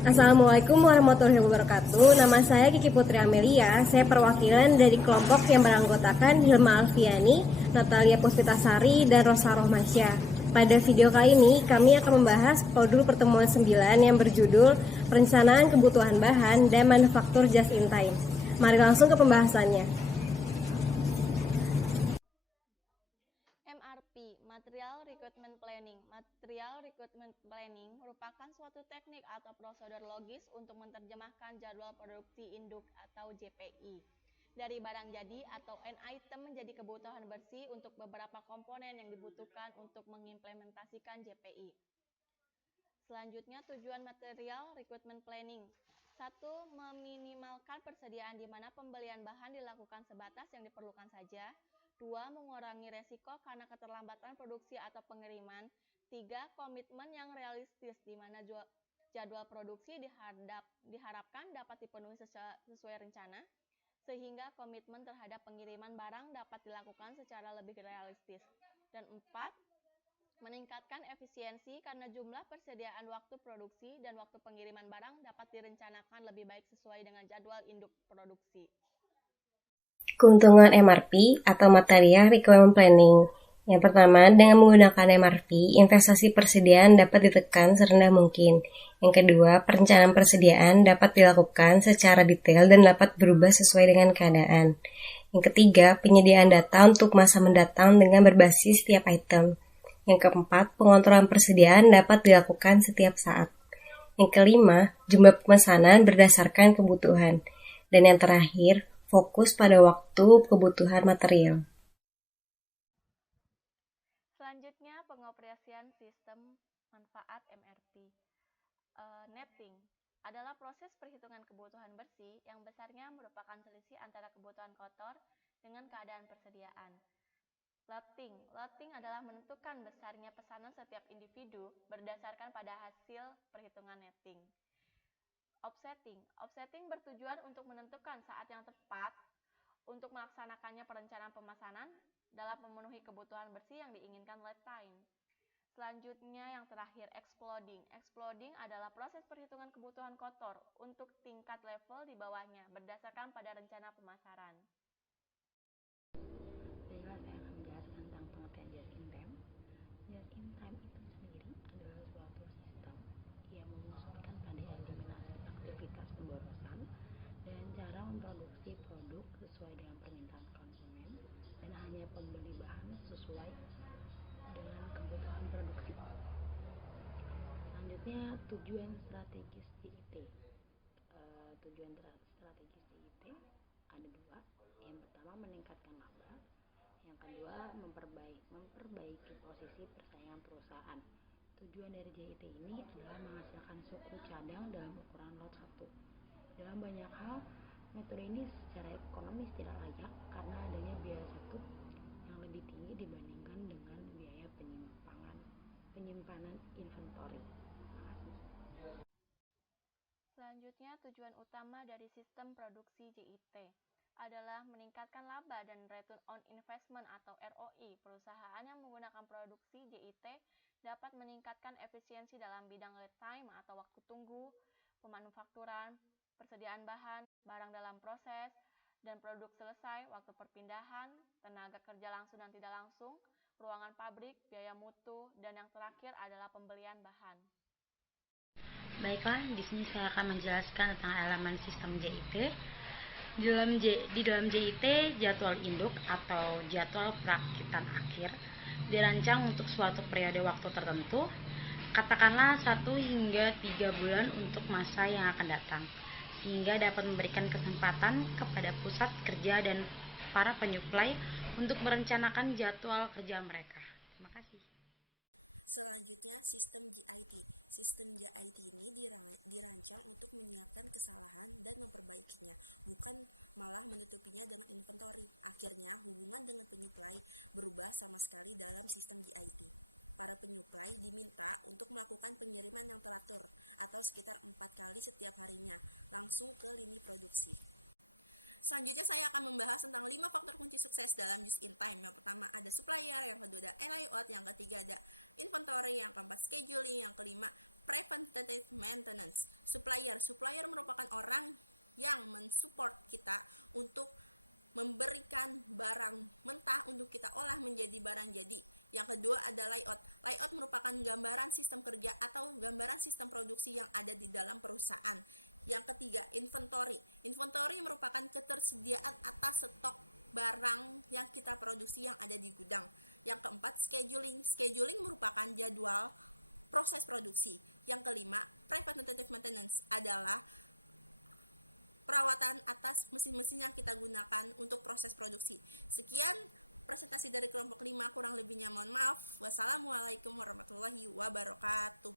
Assalamualaikum warahmatullahi wabarakatuh. Nama saya Kiki Putri Amelia. Saya perwakilan dari kelompok yang beranggotakan Hilma Alfiani, Natalia Puspitasari, dan Rosa Rohmasya. Pada video kali ini, kami akan membahas modul pertemuan 9 yang berjudul Perencanaan Kebutuhan Bahan dan Manufaktur Just in Time. Mari langsung ke pembahasannya. MRP, Material Recruitment Planning. Material Recruitment Planning merupakan suatu teknik atau prosedur logis untuk menerjemahkan jadwal produksi induk atau JPI dari barang jadi atau end item menjadi kebutuhan bersih untuk beberapa komponen yang dibutuhkan untuk mengimplementasikan JPI. Selanjutnya, tujuan Material Recruitment Planning. 1. Meminimalkan persediaan di mana pembelian bahan dilakukan sebatas yang diperlukan saja. 2. Mengurangi resiko karena keterlambatan produksi atau pengiriman. 3. Komitmen yang realistis di mana jadwal produksi diharapkan dapat dipenuhi sesuai rencana, sehingga komitmen terhadap pengiriman barang dapat dilakukan secara lebih realistis. Dan 4. Meningkatkan efisiensi karena jumlah persediaan waktu produksi dan waktu pengiriman barang dapat direncanakan lebih baik sesuai dengan jadwal induk produksi. Keuntungan MRP atau Material Requirement Planning. Yang pertama, dengan menggunakan MRP, investasi persediaan dapat ditekan serendah mungkin. Yang kedua, perencanaan persediaan dapat dilakukan secara detail dan dapat berubah sesuai dengan keadaan. Yang ketiga, penyediaan data untuk masa mendatang dengan berbasis setiap item. Yang keempat, pengontrolan persediaan dapat dilakukan setiap saat. Yang kelima, jumlah pemesanan berdasarkan kebutuhan. Dan yang terakhir, fokus pada waktu kebutuhan material. Selanjutnya, pengoperasian sistem manfaat MRP. Netting adalah proses perhitungan kebutuhan bersih yang besarnya merupakan selisih antara kebutuhan kotor dengan keadaan persediaan. Loading adalah menentukan besarnya pesanan setiap individu berdasarkan pada hasil perhitungan netting. Offsetting bertujuan untuk menentukan saat yang tepat untuk melaksanakannya perencanaan pemesanan dalam memenuhi kebutuhan bersih yang diinginkan lead time. Selanjutnya yang terakhir, Exploding adalah proses perhitungan kebutuhan kotor untuk tingkat level di bawahnya berdasarkan pada rencana pemasaran. Baiklah, saya akan menjelaskan tentang pengertian just in time. Just in time itu sendiri adalah suatu sistem yang memusatkan pada eliminasi aktivitas pemborosan dan cara memproduksi produk sesuai dengan permintaan konsumen dan hanya pembeli bahan sesuai dengan kebutuhan produksi. Selanjutnya, tujuan strategis JIT. Tujuan strategis JIT ada dua. Yang pertama, meningkatkan laba. Yang kedua, memperbaiki posisi persaingan perusahaan. Tujuan dari JIT ini adalah menghasilkan suku cadang dalam ukuran lot 1. Dalam banyak hal, metode ini secara ekonomis tidak layak karena adanya biaya satu yang lebih tinggi dibandingkan dengan biaya penyimpanan inventory. Selanjutnya, tujuan utama dari sistem produksi JIT adalah meningkatkan laba dan return on investment atau ROI. Perusahaan yang menggunakan produksi JIT dapat meningkatkan efisiensi dalam bidang lead time atau waktu tunggu, pemanufakturan, persediaan bahan, barang dalam proses, dan produk selesai, waktu perpindahan, tenaga kerja langsung dan tidak langsung, ruangan pabrik, biaya mutu, dan yang terakhir adalah pembelian bahan. Baiklah, di sini saya akan menjelaskan tentang elemen sistem JIT. Di dalam JIT, jadwal induk atau jadwal perakitan akhir dirancang untuk suatu periode waktu tertentu, katakanlah 1 hingga 3 bulan untuk masa yang akan datang, sehingga dapat memberikan kesempatan kepada pusat kerja dan para penyuplai untuk merencanakan jadwal kerja mereka. Terima kasih. Selanjutnya, sistem JIT. Sistem JIT ini dirancang untuk menyiapkan kesalahan dan memperbaikinya, bukan malah menutupinya dengan inventory. Akhirnya, hubungan dengan penyuplai berubah sama sekali dalam sistem JIT. Para penyuplai diminta untuk melakukan pengiriman yang teratur atau sekitar 4 kali setiap harinya, langsung ke lini produksi. Selanjutnya saya akan membahas tentang 5 faktor kunci sukses dalam just in time. Yang pertama ada supplier, yang kedua ada layout, yang ketiga ada inventory, yang keempat scheduling, yang kelima preventative maintenance. Supplier merupakan orang yang mensupport kita untuk memberikan barang mentah untuk kita olah menjadi barang jadi. Yang kedua ada layout. Layout merupakan gambaran sistem kerja atau gambaran sistem produksi yang ada di dalam perusahaan. Yang ketiga, inventory. Inventory merupakan ketersediaan atas stok barang yang kita produksi yang ada di gudang. Yang keempat, scheduling. Scheduling merupakan jadwal proses produksi. Yang kelima, preventative maintenance adalah perawatan atas mesin-mesin yang kita gunakan untuk proses produksi. Sekian presentasi dari kelompok 5, kurang lebihnya mohon maaf. Wassalamualaikum warahmatullahi wabarakatuh.